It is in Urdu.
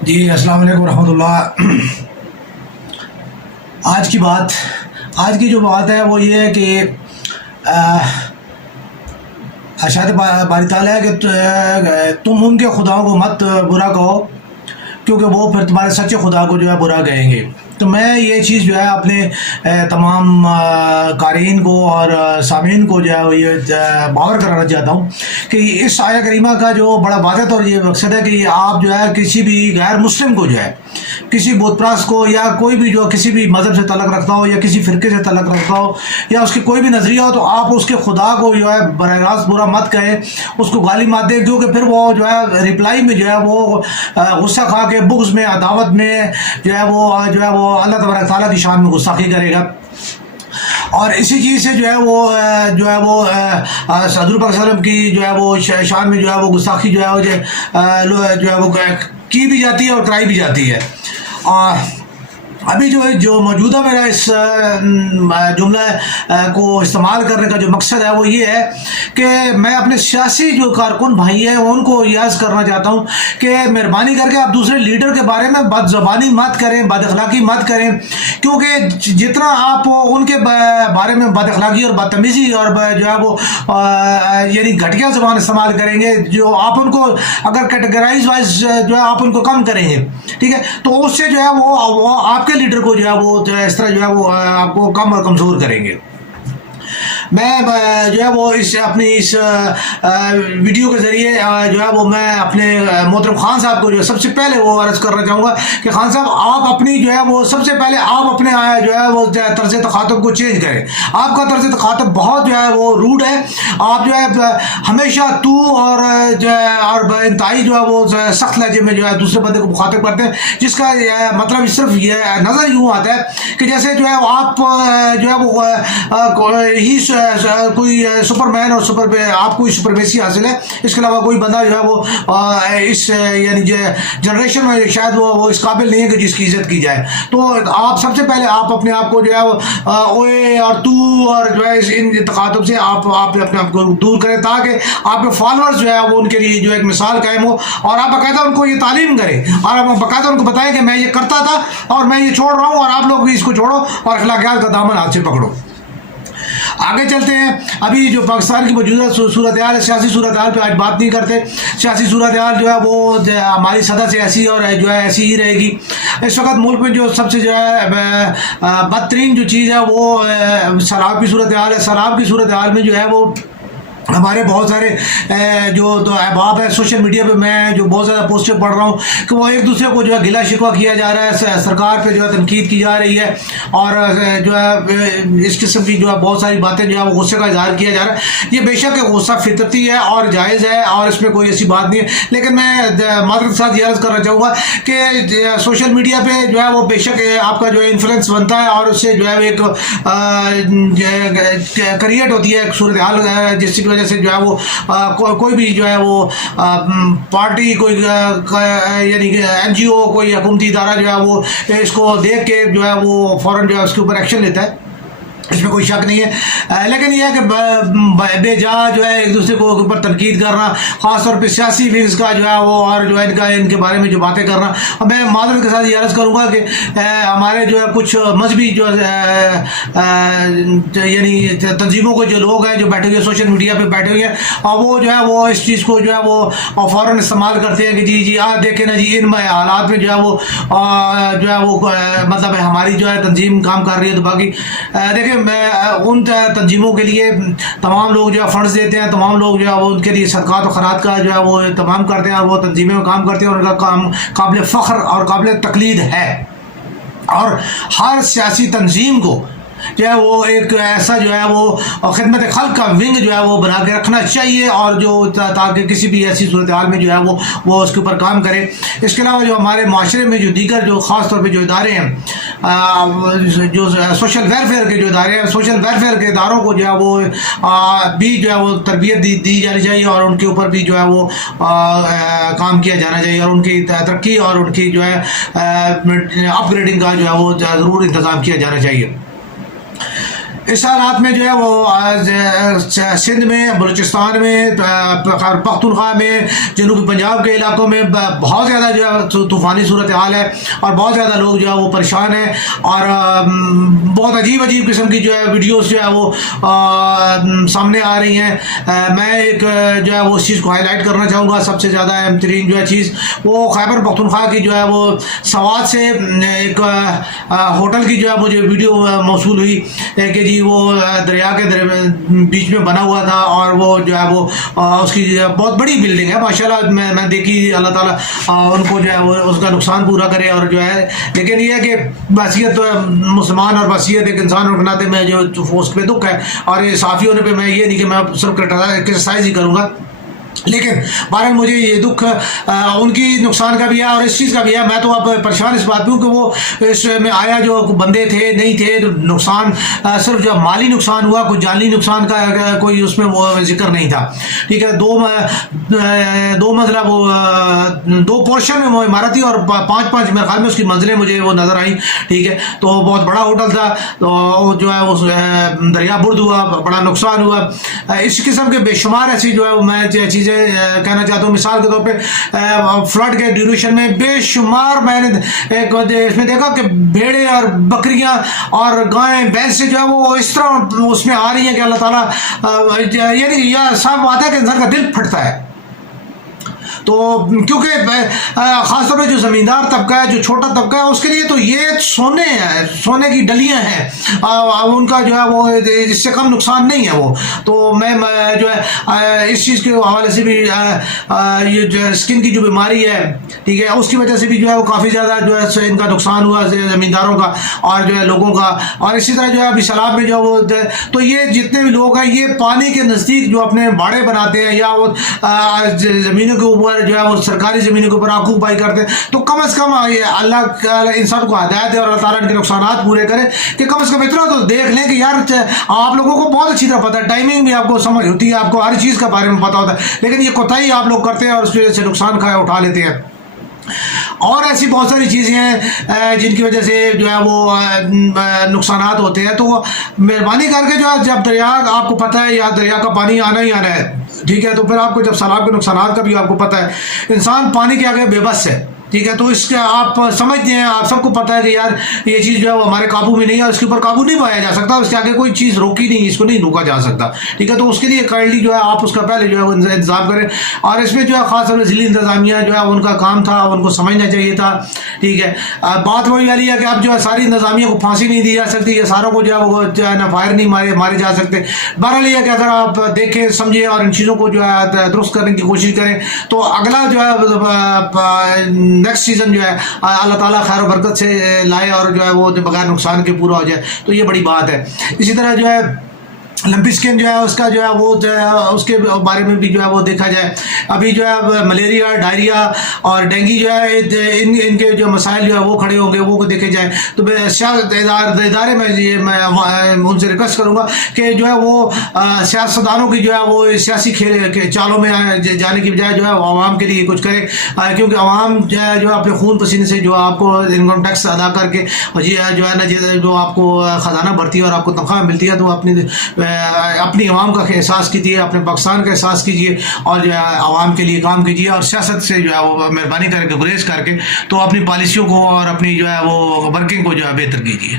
جی السلام علیکم ورحمۃ اللہ۔ آج کی جو بات ہے وہ یہ ہے کہ ارشاد باری تعالیٰ ہے کہ تم ان کے خداؤں کو مت برا کہو کیونکہ وہ پھر تمہارے سچے خدا کو جو ہے برا کہیں گے۔ تو میں یہ چیز جو ہے اپنے تمام قارئین کو اور سامعین کو جو ہے وہ یہ باور کرانا چاہتا ہوں کہ اس آیہ کریمہ کا جو بڑا واضح طور یہ مقصد ہے کہ آپ جو ہے کسی بھی غیر مسلم کو جو ہے کسی بت پرست کو یا کوئی بھی جو کسی بھی مذہب سے تعلق رکھتا ہو یا کسی فرقے سے تعلق رکھتا ہو یا اس کی کوئی بھی نظریہ ہو تو آپ اس کے خدا کو جو ہے براہ راست برا مت کہیں، اس کو گالی مت دیں، کیونکہ پھر وہ جو ہے رپلائی میں جو ہے وہ غصہ کھا کے بغض میں عداوت میں جو ہے وہ اللہ تبارک تعالیٰ کی شان میں گستاخی کرے گا۔ اور اسی چیز سے جو ہے وہ حضور پاک صلی اللہ علیہ وسلم کی جو ہے وہ شان میں جو ہے وہ گستاخی جو ہے وہ کی بھی جاتی ہے اور کرائی بھی جاتی ہے۔ ابھی جو موجودہ میرا اس جملہ کو استعمال کرنے کا جو مقصد ہے وہ یہ ہے کہ میں اپنے سیاسی جو کارکن بھائی ہیں ان کو یہ عرض کرنا چاہتا ہوں کہ مہربانی کر کے آپ دوسرے لیڈر کے بارے میں بد زبانی مت کریں، بد اخلاقی مت کریں، کیونکہ جتنا آپ ان کے بارے میں بد اخلاقی اور بدتمیزی اور جو ہے وہ یعنی گھٹیا زبان استعمال کریں گے، جو آپ ان کو اگر کیٹیگرائز وائز جو ہے آپ ان کو کم کریں گے، ٹھیک ہے، تو اس سے جو ہے وہ آپ کے لیڈر کو جو ہے وہ اس طرح جو ہے وہ آپ کو کم اور کمزور کریں گے۔ میں جو ہے وہ اپنی اس ویڈیو کے ذریعے جو ہے وہ میں اپنے محترم خان صاحب کو جو ہے سب سے پہلے وہ عرض کرنا چاہوں گا کہ خان صاحب آپ اپنی جو ہے وہ سب سے پہلے آپ اپنے جو ہے وہ طرز تخاطب کو چینج کریں۔ آپ کا طرز تخاطب بہت جو ہے وہ روڈ ہے، آپ جو ہے ہمیشہ تو اور جو ہے اور انتہائی جو ہے وہ سخت لہجے میں جو ہے دوسرے بندے کو مخاطب کرتے ہیں، جس کا مطلب صرف یہ نظر یوں آتا ہے کہ جیسے جو ہے آپ جو ہے وہ ہی کوئی سپر مین اور آپ کو سپرمیسی حاصل ہے، اس کے علاوہ کوئی بندہ جو ہے وہ اس یعنی جنریشن میں شاید وہ اس قابل نہیں ہے کہ جس کی عزت کی جائے۔ تو آپ سب سے پہلے آپ اپنے آپ کو جو ہے اوے اور تو اور جو ہے ان تخاطب سے آپ اپنے آپ کو دور کریں تاکہ آپ کے فالوورز جو ہے وہ ان کے لیے جو ایک مثال قائم ہو، اور آپ باقاعدہ ان کو یہ تعلیم کریں اور آپ باقاعدہ ان کو بتائیں کہ میں یہ کرتا تھا اور میں یہ چھوڑ رہا ہوں اور آپ لوگ بھی اس کو چھوڑو اور اخلاقیات کا دامن ہاتھ سے پکڑو۔ آگے چلتے ہیں۔ ابھی جو پاکستان کی موجودہ صورتحال ہے، سیاسی صورتحال پہ آج بات نہیں کرتے۔ سیاسی صورتحال جو ہے وہ ہماری سطح سے ایسی اور جو ہے ایسی ہی رہے گی۔ اس وقت ملک میں جو سب سے جو ہے بدترین جو چیز ہے وہ سیلاب کی صورتحال ہے۔ سیلاب کی صورتحال میں جو ہے وہ ہمارے بہت سارے جو احباب ہیں سوشل میڈیا پہ میں جو بہت زیادہ پوسٹیں پڑھ رہا ہوں کہ وہ ایک دوسرے کو جو ہے گلا شکوہ کیا جا رہا ہے، سرکار پہ جو ہے تنقید کی جا رہی ہے اور جو ہے اس قسم کی جو ہے بہت ساری باتیں جو ہے وہ غصے کا اظہار کیا جا رہا ہے۔ یہ بے شک غصہ فطرتی ہے اور جائز ہے اور اس میں کوئی ایسی بات نہیں ہے، لیکن میں معذرت کے ساتھ یہ عرض کرنا چاہوں گا کہ سوشل میڈیا پہ جو ہے وہ بے شک آپ کا جو ہے انفلوئنس بنتا ہے اور اس سے جو ہے ایک کریٹ ہوتی ہے ایک صورتحال جس کی وجہ سے جو ہے وہ کوئی بھی جو ہے وہ پارٹی کوئی یعنی این جی او کوئی حکومتی ادارہ جو ہے وہ اس کو دیکھ کے جو ہے وہ فوراً جو ہے اس کے اوپر ایکشن لیتا ہے، اس میں کوئی شک نہیں ہے۔ لیکن یہ ہے کہ بے جا جو ہے ایک دوسرے کو اوپر تنقید کرنا، خاص طور پہ سیاسی ونگز کا جو ہے وہ اور جو ہے ان کے بارے میں جو باتیں کرنا، اور میں معذرت کے ساتھ یہ عرض کروں گا کہ ہمارے جو ہے کچھ مذہبی جو یعنی تنظیموں کے جو لوگ ہیں جو بیٹھے ہوئے سوشل میڈیا پہ بیٹھے ہوئے ہیں اور وہ جو ہے وہ اس چیز کو جو ہے وہ فوراً استعمال کرتے ہیں کہ جی دیکھیں نا جی ان حالات میں جو ہے وہ مطلب ہماری جو ہے تنظیم کام کر رہی ہے۔ تو باقی دیکھیں میں ان تنظیموں کے لیے تمام لوگ جو ہے فنڈز دیتے ہیں، تمام لوگ جو ہے وہ ان کے لیے صدقات و خیرات کا جو ہے وہ تمام کرتے ہیں اور وہ تنظیمیں میں کام کرتے ہیں اور ان کا کام قابل فخر اور قابل تقلید ہے، اور ہر سیاسی تنظیم کو جو ہے وہ ایک ایسا جو ہے وہ خدمت خلق کا ونگ جو ہے وہ بنا کے رکھنا چاہیے اور جو تاکہ کسی بھی ایسی صورتحال میں جو ہے وہ اس کے اوپر کام کرے۔ اس کے علاوہ جو ہمارے معاشرے میں جو دیگر جو خاص طور پہ جو ادارے ہیں جو سوشل ویلفیئر کے جو ادارے ہیں، سوشل ویلفیئر کے اداروں کو جو ہے وہ بھی جو ہے وہ تربیت دی جانی چاہیے اور ان کے اوپر بھی جو ہے وہ کام کیا جانا چاہیے اور ان کی ترقی اور ان کی جو ہے اپ گریڈنگ کا جو ہے وہ ضرور انتظام کیا جانا چاہیے۔ اس حالات میں جو ہے وہ سندھ میں، بلوچستان میں، پختونخوا میں، جنوبی پنجاب کے علاقوں میں بہت زیادہ جو ہے طوفانی صورتحال ہے، اور بہت زیادہ لوگ جو ہے وہ پریشان ہیں، اور بہت عجیب عجیب قسم کی جو ہے ویڈیوز جو ہے وہ سامنے آ رہی ہیں۔ میں ایک جو ہے وہ اس چیز کو ہائی لائٹ کرنا چاہوں گا، سب سے زیادہ اہم ترین جو ہے چیز وہ خیبر پختونخوا کی جو ہے وہ سوات سے ایک ہوٹل کی جو ہے مجھے ویڈیو موصول ہوئی کہ جی وہ دریا کے بیچ میں بنا ہوا تھا، اور وہ جو ہے وہ اس کی بہت بڑی بلڈنگ ہے ماشاءاللہ، میں دیکھی، اللہ تعالیٰ ان کو جو ہے وہ اس کا نقصان پورا کرے، اور جو ہے لیکن یہ ہے کہ بحثیت مسلمان اور بحثیت ایک انسان کے ناطے میں جو اس پہ دکھ ہے، اور یہ صحافی ہونے پہ میں یہ نہیں کہ میں صرف کرٹیسائز ہی کروں گا، لیکن بہرحال مجھے یہ دکھ ان کی نقصان کا بھی ہے اور اس چیز کا بھی ہے۔ میں تو اب پریشان اس بات پہ ہوں کہ وہ اس میں آیا جو بندے تھے نہیں تھے، نقصان صرف جو مالی نقصان ہوا، کوئی جانی نقصان کا کوئی اس میں وہ ذکر نہیں تھا، ٹھیک ہے۔ دو منزلہ وہ دو پورشن میں وہ عمارت تھی، اور پانچ میرے خیال میں اس کی منزلیں مجھے وہ نظر آئیں، ٹھیک ہے۔ تو بہت بڑا ہوٹل تھا، تو جو ہے اس دریا برد ہوا، بڑا نقصان ہوا۔ اس قسم کے بے شمار ایسی جو ہے میں چیزیں کہنا چاہتا ہوں۔ مثال کے طور پہ فلڈ کے ڈیوریشن میں بے شمار میں نے اس میں دیکھا کہ بھیڑیں اور بکریاں اور گائیں بھینس سے جو ہے وہ اس طرح اس میں آ رہی ہیں کہ اللہ تعالیٰ، یعنی یہ صاف بات ہے کہ انسان کا دل پھٹتا ہے۔ تو کیونکہ خاص طور پہ جو زمیندار طبقہ ہے، جو چھوٹا طبقہ ہے، اس کے لیے تو یہ سونے کی ڈلیاں ہیں، ان کا جو ہے وہ اس سے کم نقصان نہیں ہے وہ۔ تو میں جو ہے اس چیز کے حوالے سے بھی یہ جو ہے اسکن کی جو بیماری ہے، ٹھیک ہے، اس کی وجہ سے بھی جو ہے وہ کافی زیادہ جو ہے ان کا نقصان ہوا زمینداروں کا اور جو ہے لوگوں کا۔ اور اسی طرح جو ہے ابھی سیلاب میں جو وہ تو یہ جتنے بھی لوگ ہیں، یہ پانی کے نزدیک جو اپنے باڑے بناتے ہیں یا وہ زمینوں کے اوپر جو ہے وہ سرکاری زمینوں کے اوپر آکوپائی کرتے ہیں، تو کم از کم اللہ انسان کو ہدایت ہے اور اللہ تعالیٰ ان کے نقصانات پورے کرے کہ کم از کم اتنا تو دیکھ لیں کہ یار آپ لوگوں کو بہت اچھی طرح پتہ ہے، ٹائمنگ بھی آپ کو سمجھ ہوتی ہے، آپ کو ہر چیز کے بارے میں پتہ ہوتا ہے، لیکن یہ کوتاہی آپ لوگ کرتے ہیں اور اس وجہ سے نقصان اٹھا لیتے ہیں۔ اور ایسی بہت ساری چیزیں ہیں جن کی وجہ سے جو ہے وہ نقصانات ہوتے ہیں۔ تو مہربانی کر کے جو ہے جب دریا آپ کو پتہ ہے یا دریا کا پانی آنا ہی آنا ہے، ٹھیک ہے، تو پھر آپ کو جب سیلاب کے نقصانات کا بھی آپ کو پتہ ہے، انسان پانی کے آگے بے بس ہے، ٹھیک ہے۔ تو اس کے آپ سمجھتے ہیں، آپ سب کو پتہ ہے کہ یار یہ چیز جو ہے وہ ہمارے قابو میں نہیں ہے، اس کے اوپر قابو نہیں پایا جا سکتا، اس کے آگے کوئی چیز روکی نہیں، اس کو نہیں روکا جا سکتا، ٹھیک ہے۔ تو اس کے لیے کائنڈلی جو ہے آپ اس کا پہلے جو ہے وہ انتظام کریں، اور اس میں جو ہے خاص طور پہ ضلعی انتظامیہ جو ہے ان کا کام تھا، ان کو سمجھنا چاہیے تھا، ٹھیک ہے۔ بات وہی والی ہے کہ اب جو ہے ساری انتظامیہ کو پھانسی نہیں دی جا سکتی، یہ ساروں کو جو ہے وہ جو ہے نا فائر نہیں مارے جا سکتے۔ بہرحال یہ ہے کہ اگر آپ دیکھیں سمجھیں اور ان چیزوں کو جو ہے درست کرنے کی کوشش کریں تو اگلا جو ہے نیکسٹ سیزن جو ہے اللہ تعالیٰ خیر و برکت سے لائے اور جو ہے وہ بغیر نقصان کے پورا ہو جائے، تو یہ بڑی بات ہے۔ اسی طرح جو ہے لمپی اسکن جو ہے اس کا جو ہے وہ اس کے بارے میں بھی جو ہے وہ دیکھا جائے، ابھی جو ہے ملیریا، ڈائریا اور ڈینگی جو ہے ان کے جو مسائل جو ہے وہ کھڑے ہوں گے، وہ دیکھے جائیں۔ تو ادارے میں ان سے ریکویسٹ کروں گا کہ جو ہے وہ سیاستدانوں کی جو ہے وہ سیاسی چالوں میں جانے کی بجائے جو ہے عوام کے لیے کچھ کرے، کیونکہ عوام جو ہے اپنے خون پسینے سے جو آپ کو انکم ٹیکس ادا کر کے جو ہے نا جو آپ کو خزانہ بھرتی ہے اور آپ کو تنخواہ ملتی ہے، تو اپنی عوام کا احساس کیجیے، اپنے پاکستان کا احساس کیجیے اور جو ہے عوام کے لیے کام کیجیے، اور سیاست سے جو ہے وہ مہربانی کر کے گریز کر کے تو اپنی پالیسیوں کو اور اپنی جو ہے وہ ورکنگ کو جو ہے بہتر کیجیے۔